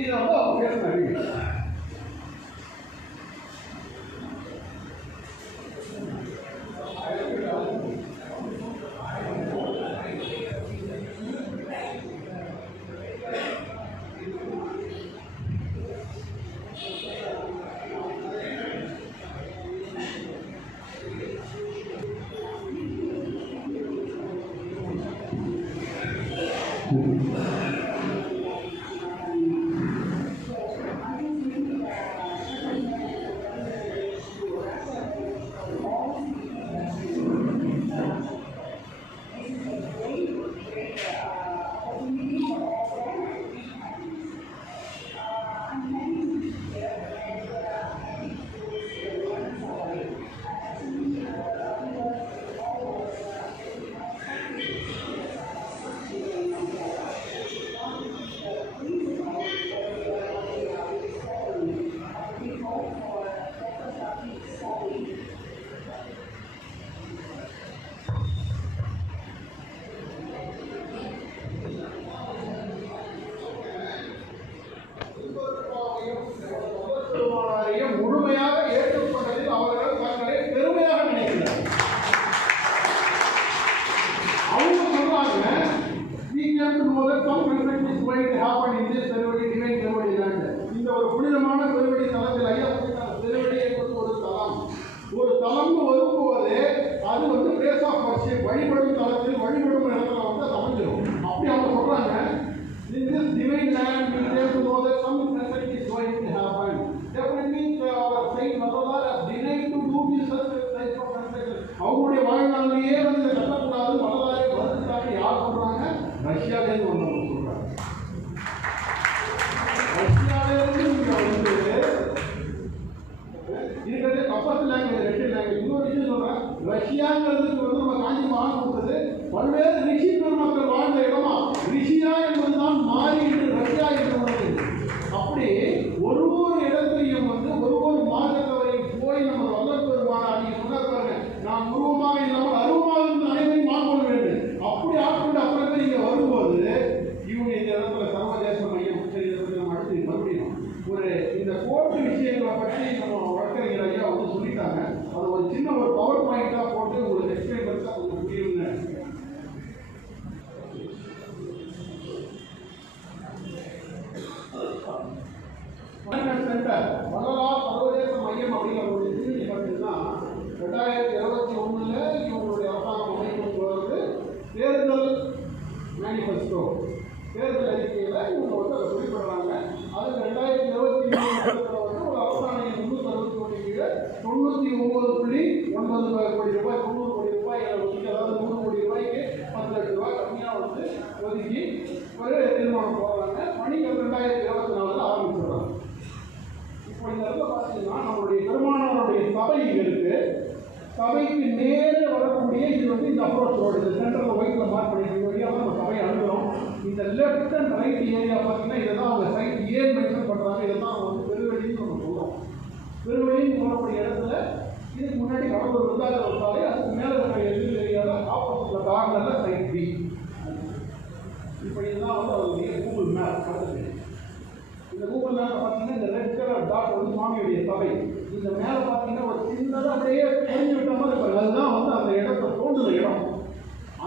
இதை வந்து அவங்க பேசினாங்க. முழுமையாக ஏற்றுக்கொண்டதில் அவர்கள் தங்களை பெருமையாக நினைக்கிறார். அவங்க சொல்றாங்க, இந்த ஒரு புனிதமான பெருவடி தலத்தில் ஐயா பெருவடி என்பது ஒரு தலம். ஒரு தலம்னு வரும்போது அது வந்து பிளேஸ் ஆஃப் வர்ஷிப், வழிபடும் தலத்தில் வழிபடும் இடத்துல வந்து அது அமைஞ்சிடும். அப்படி அவங்க சொல்றாங்க, in this divine land we have to know that some message is going to happen. Definitely our saint Madonna has denied to do this type of message. அவங்களுடைய வாழ்நாளிலேயே வந்து கட்டக்கூடாது, மதலாரை வருதுட்டாங்க. யார் சொல்றாங்க? ரஷ்யாவிலேருந்து வந்தவங்க சொல்றாங்க. ரஷ்யாவிலேருந்து இங்கே வந்து இருக்கிறதே கப்பத்து லாங்குவேஜ், ரெண்டு லாங்குவேஜ். இன்னொரு விஷயம் சொல்றேன், ரஷ்யாங்கிறதுக்கு வந்து நம்ம காஞ்சி மகான் கொடுத்தது பல்வேறு ரிஷி பெருமக்கள் வாழ்ந்த இடமா. ரிஷியா என்பதுதான் மாறி என்று ரஷ்யா என்று உள்ளது. அப்படி ஒரு ஒரு இடத்துலையும் வந்து ஒரு ஒரு மார்க்கத்தவரையும் போய் நம்ம வல்லல் பெருமான அன்னைக்கு சொன்னாங்க, நான் உருவமாக இல்லாமல் அருவமாக இருந்து அனைவரையும் மாற்கொள்ள வேண்டும். அப்படி ஆட்கொண்டு அப்புறமே நீங்க வரும்போது இவங்க இந்த இடத்துல சர்வதேச மையம் நம்ம அடுத்து மறுபடியும் ஒரு இந்த கோர்ட்டு விஷயங்களை பற்றி நம்ம வழக்கறிஞர் ஐயா வந்து சொல்லிட்டாங்க. அது ஒரு சின்ன ஒரு பவர் பாயிண்டா போட்டு உங்களுக்கு எக்ஸ்பிளைன் பண்ணா கொஞ்சம் புரியும்னு. சென்டர் வள்ளலார் சர்வதேச மையம் அப்படிங்கிற ஒரு நிகழ்ச்சி பார்த்தீங்கன்னா 2021 இவங்களுடைய அரசாங்கம் அமைப்பு போகிறது. தேர்தல் மேனிஃபெஸ்டோ, தேர்தல் அறிக்கையில் இவங்க வந்து அதை குறிப்பிடுறாங்க. அதுக்கு 2023 வந்து ஒரு அரசாணை 361 கீழே 99.9 கோடி ரூபாய், 90 கோடி ரூபாய் ஒதுக்கி, அதாவது 100 கோடி ரூபாய்க்கு 10 லட்சம் ரூபாய் கம்மியாக வந்து ஒதுக்கி ஒரு தீர்மானம் போடுறாங்க. பணிகள் 2024 ஆரம்பிச்சிடுறாங்க. இப்போ இந்த இடத்துல பார்த்தீங்கன்னா நம்மளுடைய பெருமானாருடைய சபை இருக்கு. சபைக்கு நேரே வரக்கூடிய இது வந்து இந்த அப்ரோச் ரோடு, இந்த சென்டரில் ஒயிட்டில் மார்க் பண்ணிட்டு வழியாக நம்ம சபையை அனுப்புகிறோம். இந்த லெஃப்ட் அண்ட் ரைட் ஏரியா பார்த்தீங்கன்னா இதை தான் அவங்க சைட் ஏன் மென்ஷன் பண்ணுறாங்க. இதை தான் அவங்க வந்து பெருவெளின்னு நம்ம சொல்கிறோம். பெருவெளின்னு சொல்லக்கூடிய இடத்துல இதுக்கு முன்னாடி கடலூர் விருந்தாச்சலம் சாலை, அதுக்கு மேலே இருக்கிற எதிர் ஏரியாவில் ஆப்போசிட்டில் கார்னரில் சைட் பி. இப்போ இதுதான் வந்து அவருடைய கூகுள் மேப் பார்த்துருக்கு. இந்த கூகுள் மேப்பை பார்த்தீங்கன்னா இந்த ரெட் கலர் டாட் வந்து சுவாமியுடைய சபை. இந்த மேலே பார்த்தீங்கன்னா ஒரு சின்னதாக அப்படியே புரிஞ்சு விட்ட மாதிரி இருப்பாங்க. அதுதான் வந்து அந்த இடத்த தோன்றுற இடம்.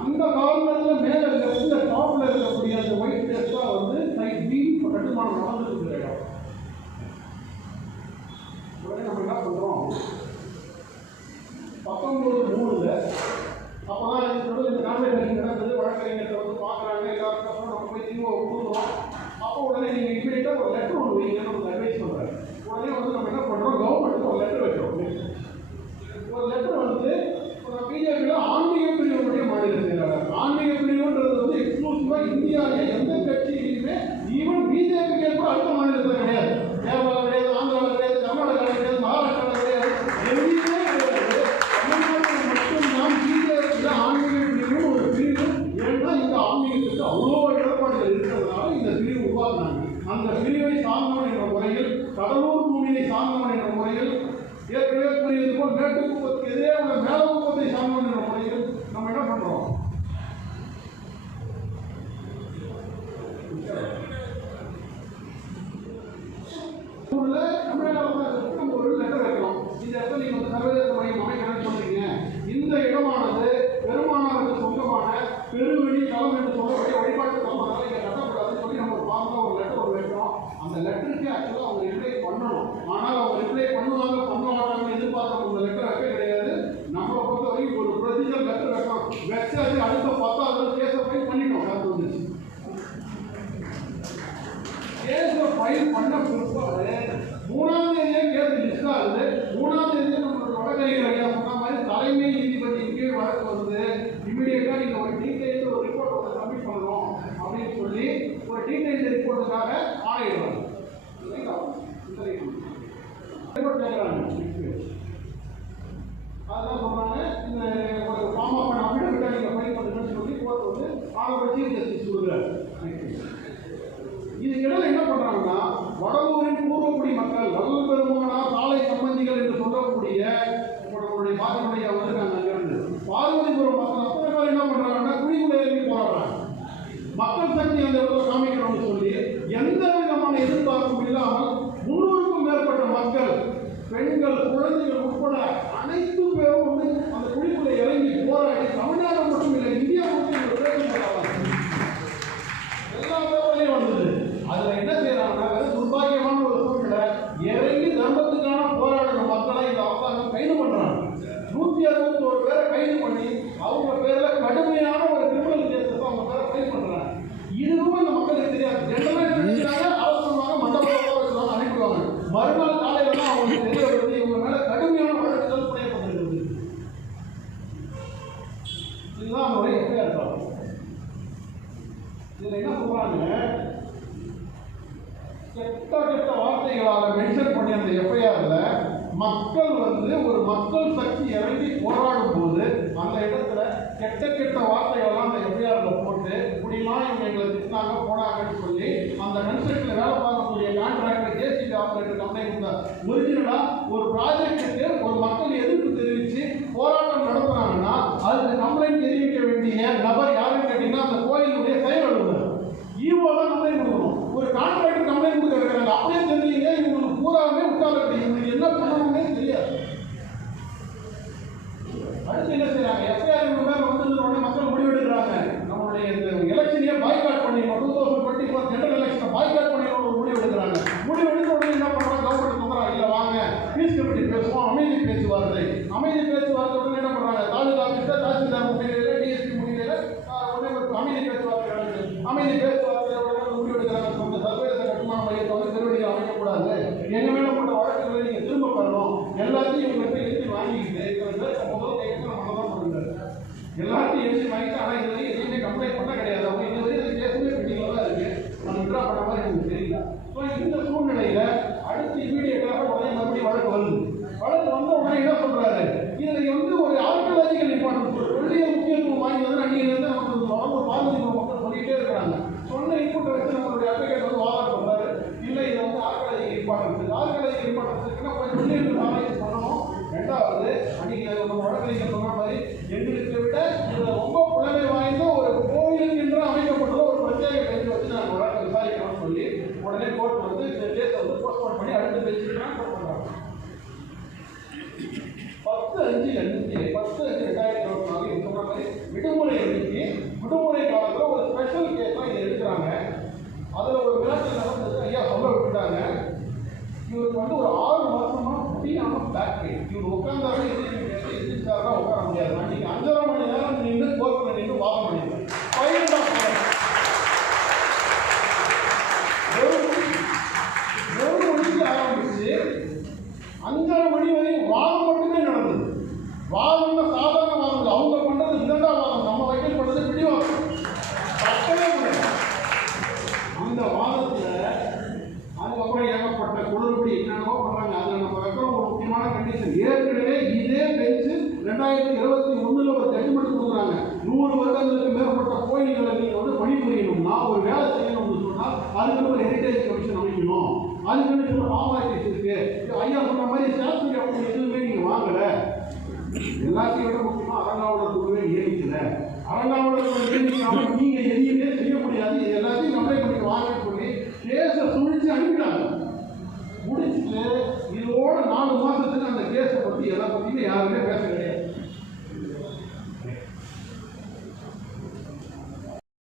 அந்த கார்னரில் மேலே லெஃப்ட்ல டாப்பில் இருக்கக்கூடிய அந்த ஒயிட் டெஸ்ட்டாக வந்து சைட் பி இப்போ கட்டுமானம் நடந்துட்டு இருக்கிற இடம். உடனே நம்ம என்ன பண்ணுறோம், 1903 அப்போ தான் இந்த கான்வெர்சேஷன் நடந்தது. வழக்கறிஞர்கள் வந்து பார்க்குறாங்க, எல்லாருக்கும் நம்ம போய் தீர்வு கொடுக்குறோம். அப்போ உடனே நீங்கள் இமீடியட்டாக ஒரு லெட்டர் ஒன்று வைங்கன்னு நமக்கு அட்வைஸ் பண்ணுறாரு. உடனே வந்து நம்ம என்ன பண்ணுறோம், கவர்மெண்ட்டுக்கு ஒரு லெட்டர் வைக்கிறோம். ஒரு லெட்டர் வந்து பிஜேபியில் ஆன்மீக பிரிவுடைய மாநில செயலாளர். ஆன்மீக பிரிவுன்றது வந்து எக்ஸ்க்ளூசிவாக இந்தியாவில் எந்த கட்சியிலுமே, ஈவன் பிஜேபிக்கு கூட அடுத்த மாநிலத்தில் கிடையாது. கேரளாவில் கிடையாது, ஆந்திராவில் கிடையாது, கர்நாடகாவில் கிடையாது, மகாராஷ்டிராவில் கிடையாது, எங்கேயுமே கிடையாது. தமிழ்நாட்டில் மட்டும்தான் பிஜேபியில் ஆன்மீக பிரிவுன்னு ஒரு பிரிவு. ஏன்னா இந்த ஆன்மீகத்துக்கு அவ்வளோ இடர்பாடுகள் இருக்கிறதுனால இந்த பிரிவு உருவாக்குனாங்க. அந்த பிரிவை சார்ந்தவன் என்ற முறையில், கடலூர் பூமியை சார்ந்தவன் என்ற முறையில், ஏற்கனவே கூறியது போல் மேட்டுக்குப்பத்துக்கு எதிரே உள்ள மேலக்குப்பத்தை சார்ந்தவன் என்ற முறையில் நம்ம என்ன பண்றோம், அந்த லெட்டருக்கு ஆக்சுவலாக அவங்க ரிப்ளை பண்ணணும். ஆனால் அவங்க ரிப்ளை பண்ணுவாங்க பண்ண மாட்டாங்கன்னு எதிர்பார்க்க அந்த லெட்டர் வைக்க கிடையாது. நம்மளை பொறுத்த வரைக்கும் ஒரு ப்ரொசீஜர் லெட்டர் வைக்கணும். வச்சாச்சு அடுத்த 10வது கேஸை ஃபைல் பண்ணிட்டோம். அது வந்துச்சு. கேஸை ஃபைல் பண்ண பிற்பாடு 3ஆம் தேதியே கேஸ் லிஸ்ட் ஆகுது. 3ஆம் தேதியே நம்மளோட வழக்கறிஞர் ஐயா சொன்ன மாதிரி தலைமை நீதிபதியின் கீழ் வழக்கு வந்து இமீடியட்டாக நீங்கள் ஒரு டீட்டெயில் ஒரு ரிப்போர்ட் வந்து சப்மிட் பண்ணணும் அப்படின்னு சொல்லி ஒரு டீட்டெயில் ரிப்போர்ட்டுக்காக ஆணையிடுவாங்க. அதான் சொல்றாங்க, இந்த ஒரு ஃபார்ம் ஆஃப் அஃபிடவிட்டை நீங்கள் ஃபைல் பண்ணுங்கன்னு சொல்லி கோர்ட் வந்து ஆனரபிள் சீஃப் ஜஸ்டிஸ் சொல்கிறார். இதுக்கிடையில் என்ன பண்றாங்கன்னா, வடலூரின் பூர்வக்குடி மக்கள் வள்ளல் பெருமானார் சாலை சம்பந்திகள் என்று சொல்லக்கூடிய உங்களுடைய பாதிப்புடைய வந்திருக்காங்க. அங்கிருந்து பார்வதிபுரம் மக்கள் அத்தனை பேர் என்ன பண்றாங்கன்னா, குடிக்குடையில போராடுறாங்க. மக்கள் சக்தி அந்த இடத்துல காமிக்கிறோம்னு சொல்லி எந்த விதமான எதிர்பார்ப்பும் இல்லாமல் 300க்கும் மேற்பட்ட மக்கள், பெண்கள், குழந்தைகள் உட்பட அனைத்து பேரும் வந்து அந்த குழிக்குள்ள இறங்கி போராடி தமிழ்நாடு மட்டும் இல்லை இந்தியா மட்டும் எல்லா பேர்லையும் வந்தது. அதுல என்ன செய்யறாங்கன்னா, துர்பாகியமான ஒரு சூழ்நிலை, இறங்கி தர்மத்துக்கான போராடுற மக்களை இந்த அரசாங்கம் கைது பண்றாங்க. 161 பேரை கைது பண்ணி அவங்க பேர்ல கடுமையான ஒரு கிரிமினல் கேஸ் அவங்க பேரை ஃபைல் பண்றாங்க. இதுவும் இந்த மக்களுக்கு தெரியாது. ஜெனரலா நினைக்கிறாங்க அரசாங்கம் மண்டபம் அனுப்பிடுவாங்க. மறுநாள் காலையில தான் அவங்களுக்கு தெரிய வருது இவங்க மேல கடுமையான வழக்குகள் புனையப்பட்டிருக்குது. இதுதான் அவருடைய எஃப்ஐஆர் தான். இதுல என்ன சொல்றாங்க, கெட்ட வார்த்தைகளால மென்ஷன் பண்ணி அந்த எஃப்ஐஆர்ல மக்கள் வந்து ஒரு மக்கள் சக்தி இறங்கி போராடும் போது அந்த இடத்துல கெட்ட வார்த்தைகள்லாம் அந்த எஃப்ஐஆர்ல போட்டு இப்படிலாம் இவங்க எங்களை திட்டினாங்க போனாங்கன்னு சொல்லி அந்த கன்ஸ்ட்ரக்ஷன்ல வேலை பார்க்கக்கூடிய கான்ட்ராக்டர் ஜேசிபி ஆபரேட்டர் கம்ப்ளைண்ட் கொடுத்தார். ஒரிஜினலா ஒரு ப்ராஜெக்டுக்கு ஒரு மக்கள் எதிர்ப்பு தெரிவித்து போராட்டம் நடத்துறாங்கன்னா அதுக்கு கம்ப்ளைண்ட் தெரிவிக்க வேண்டிய நபர் யாருன்னு கேட்டீங்கன்னா அந்த கோயிலுடைய செயல் அலுவலர் ஈவோ தான் கம்ப்ளைண்ட் கொடுக்கணும். ஒரு கான்ட்ராக்டர் கம்ப்ளைண்ட் கொடுக்க இருக்கிறாங்க. அப்படியே தெரிஞ்சீங்க இவங்களுக்கு பூராவே விட்டாலும் இவங்களுக்கு என்ன பண்ணணும்னே தெரியாது. அடுத்து என்ன செய்யறாங்க, எஃப்ஐஆர் வந்து உடனே மக்கள் முடிவெடுக்கிறாங்க. நம்மளுடைய இந்த எலெக்ஷனையே பாய்காட் பண்ணிடணும், 2024 ஜெனரல் எலெக்ஷனை பாய்காட் பண்ணிடணும் ஒரு முடிவு எடுக்கிறாங்க. முடிவு எடுத்த உடனே என்ன பண்றாங்க, கவர்மெண்ட் சொல்றாங்க இல்லை வாங்க பீஸ் கமிட்டி பேசுவோம், அமைதி பேச்சுவார்த்தை உடனே என்ன பண்றாங்க, தாலுகா ஆஃபீஸர் தாசில்தார் முன்னிலையில டிஎஸ்பி முன்னிலையில உடனே அமைதி பேச்சுவார்த்தை நடக்குது. அமைதி பேச்சுவார்த்தை உடனே முடிவு எடுக்கிறாங்க, சர்வதேச கட்டுமான மையத்தை வந்து திருவடியில் அமைக்கக்கூடாது, எங்க மேல போட்ட வழக்குகளை நீங்க திரும்ப பெறணும், எல்லாத்தையும் இவங்க எழுதி வாங்கிக்கிட்டு எல்லாத்தையும் எழுதி வாங்கிட்டு ஆனால் இது வரைக்கும் எதுவுமே கம்ப்ளைண்ட் பண்ண கிடையாது. அவங்க இது வரைக்கும் கேஸுமே பெண்டிங்கில் தான் இருக்கு. நம்ம விட்ரா பண்ண மாதிரி எனக்கு தெரியல. ஸோ இந்த சூழ்நிலையில அடுத்து இமீடியட்டாக உடனே மறுபடியும் வழக்கு வருது. வழக்கு வந்த உடனே என்ன சொல்றாரு, இதுல வந்து ஒரு ஆர்கியாலஜிக்கல் இம்பார்ட்டன்ஸ் தொல்லியல் முக்கியத்துவம் வாய்ந்ததுன்னு அன்னையிலிருந்து நமக்கு ஒரு பார்வதிபுரம் மக்கள் சொல்லிட்டே இருக்கிறாங்க. சொன்ன இன்புட்டை வச்சு நம்மளுடைய அட்வொகேட் வந்து வாதம் பண்றாரு, இல்லை இது வந்து ஆர்கியாலஜிக்கல் இம்பார்ட்டன்ஸ் இருக்குன்னா கொஞ்சம் தொல்லியல் ஆராய்ச்சி பண்ணணும். ரெண்டாவது அன்னைக்கு நம்ம வழக்கறிஞர் சொன்ன மாதிரி எங்களுக்கு விட இதுல ரொம்ப புலமை வாய்ந்த ஒரு கோயில் என்று அமைக்கப்பட்டுள்ள ஒரு பிரத்யேக பெஞ்சு வச்சு நாங்கள் வழக்கு விசாரிக்கணும்னு சொல்லி உடனே கோர்ட் வந்து இந்த கேஸை வந்து போஸ்ட்போன் பண்ணி அடுத்த பெஞ்சுக்கு ட்ரான்ஸ்ஃபர் பண்றாங்க. 10/5/2024 சொன்ன மாதிரி விடுமுறை அன்னைக்கு விடுமுறை காலத்தில் ஒரு ஸ்பெஷல் கேஸ் தான் இதை எடுக்கிறாங்க. அதுல ஒரு விளக்கம் நடந்தது, ஐயா சொல்ல விட்டுட்டாங்க. இவருக்கு வந்து ஒரு 6 வருஷமா முடியாம பேக் பெயின். இவர் உட்கார்ந்தாலும் எதிர்த்தாரா உட்கார முடியாது. அன்னைக்கு 5.5 மணி நேரம் நின்று கோர்ட்டில் நின்று வாதம் பண்ணியிருக்காங்க. 1 மணிக்கு ஆரம்பிச்சு 5.5 மணி வரை வாதம் மட்டுமே நடந்தது. வாதம்னா சாதாரண வாதம், அவங்க பண்றது இரண்டாம் வாதம், நம்ம வக்கீல் பண்றது பிடிவாதம். தப்பவே முடியாது. அந்த வாதத்துல அதுக்கப்புறம் ஏகப்பட்ட குளறுபடி என்னென்னவோ பண்றாங்க. அதுல நம்ம வைக்கிற ஒரு முக்கியமான கண்டிஷன், ஏற்கனவே இதே பெஞ்சு 2021 ஒரு ஜட்ஜ்மெண்ட் கொடுக்குறாங்க. 100 வருடங்களுக்கு மேற்பட்ட கோயில்களை நீங்க வந்து பணிபுரியணும்னா ஒரு வேலை செய்யணும்னு சொன்னால் அதுக்கு ஒரு ஹெரிடேஜ் கமிஷன் அமைக்கணும். அதுக்கு சில ஃபார்மாலிட்டிஸ் இருக்கு. ஐயா சொன்ன மாதிரி சாஸ்திரி அப்படி எதுவுமே நீங்க வாங்கல. எல்லாத்தையும் விட முக்கியமா அரங்காவலர் குழுவே நியமிக்கல. அரங்காவலர் குழு நியமிக்காம நீங்க எதையுமே செய்ய முடியாது, இது எல்லாத்தையும் கம்ப்ளைண்ட் பண்ணி வாங்கன்னு சொல்லி கேஸை சுழிச்சு அனுப்பிட்டாங்க. முடிச்சுட்டு இதோட 4 மாசத்துக்கு அந்த கேஸை பத்தி எதை பத்தியும் யாருமே பேச